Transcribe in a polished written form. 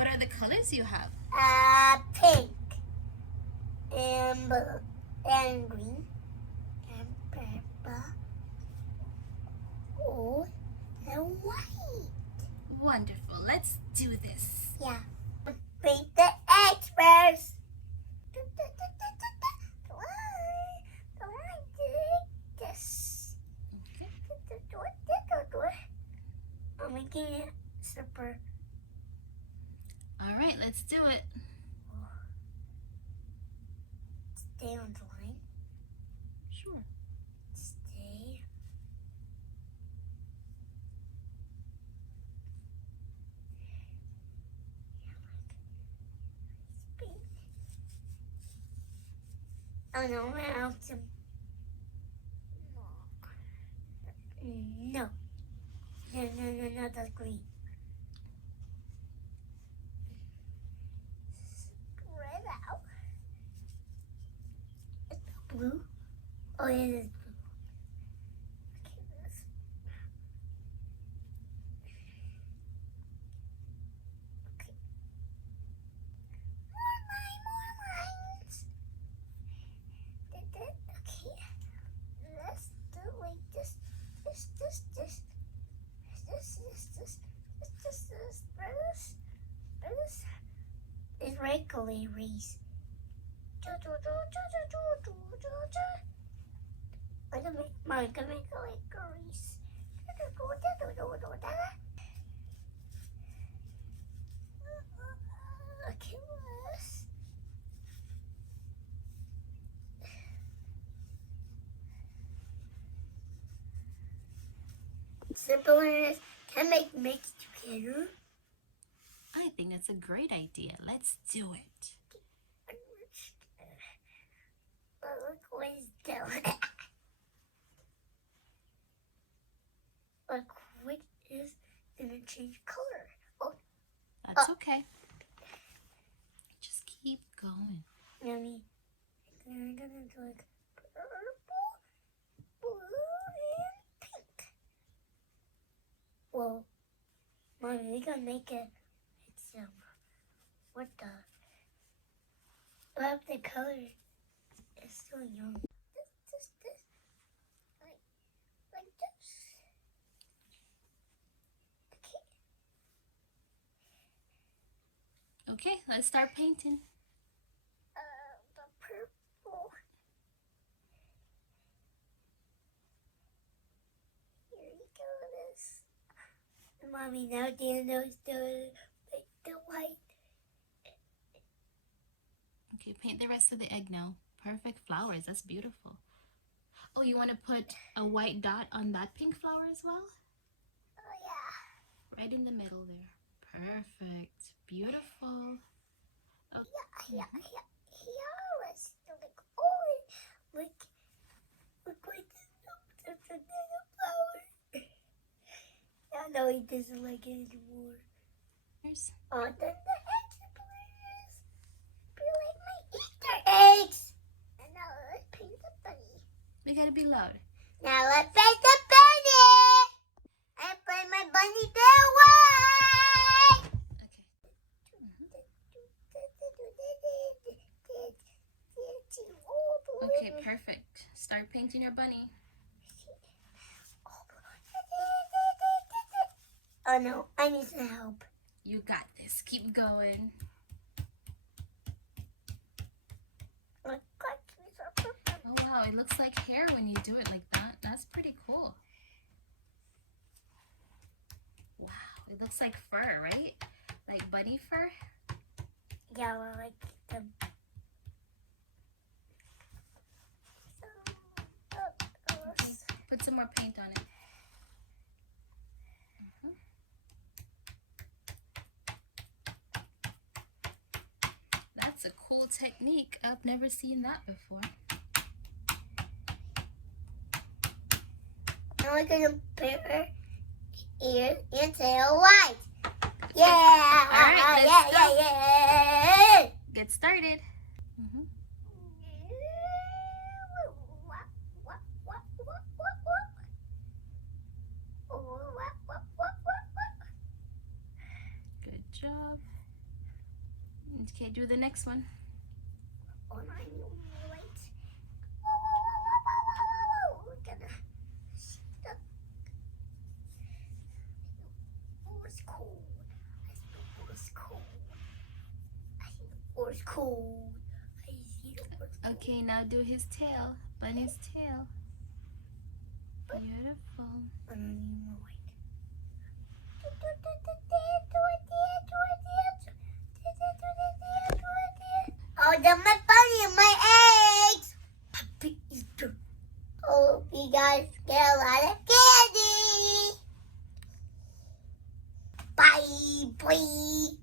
what are the colors you have? Pink and blue and green and purple, gold and white. Wonderful. Let's do this. Yeah. Paint the eggs first. This. Okay. I'm making it super. All right, let's do it. Stay on the line. Sure. Stay. Oh no, we're out some. No. No, that's green. Spread out. It's blue. Oh, it is blue. Okay, this. Okay. More lines. Okay. Let's do it like this. This. It's regularly race. I'm gonna make a race. Okay, let's. Simple is can make mix together. I think that's a great idea. Let's do it. Look what he's doing. Look what is gonna change color. Oh, That's okay. Just keep going. Mommy, I'm gonna do like purple, blue, and pink. Well, Mommy, we're gonna make it. It's what the? What the color is so young. This, like this. Okay. Okay, let's start painting. The purple. Here you go. This. Mommy, now Dano's doing like the white. Okay, paint the rest of the egg now. Perfect flowers. That's beautiful. Oh, you want to put a white dot on that pink flower as well? Oh, yeah. Right in the middle there. Perfect. Beautiful. Oh. Yeah. Let's do like, oh, look like this. Flower. Yeah, no, he doesn't like it anymore. Here's. Oh, then the eggs, please. Be like my Easter eggs. And now let's paint the bunny. We gotta be loud. Now let's paint the bunny. I put my bunny there white. Okay, perfect. Start painting your bunny. Oh no, I need some help. You got this. Keep going. Oh wow, it looks like hair when you do it like that. That's pretty cool. Wow, it looks like fur, right? Like bunny fur? Yeah, well, like the... Okay, put some more paint on it. That's a cool technique. I've never seen that before. Now we're gonna paint her ears and tail white. Yeah! Alright, let's go. Yeah! Get started. Good job. Okay, do the next one. Oh, no, I need more lights. Whoa, whoa, whoa, whoa, whoa, whoa, whoa. We're gonna stuck. Oh, it's cold. I see the worst cold. I see the worst cold. I see the worst cold. Okay, now do his tail. Bunny's tail. Beautiful. I need more light. Oh, they're my bunny and my eggs. Oh, you guys get a lot of candy. Bye, bye.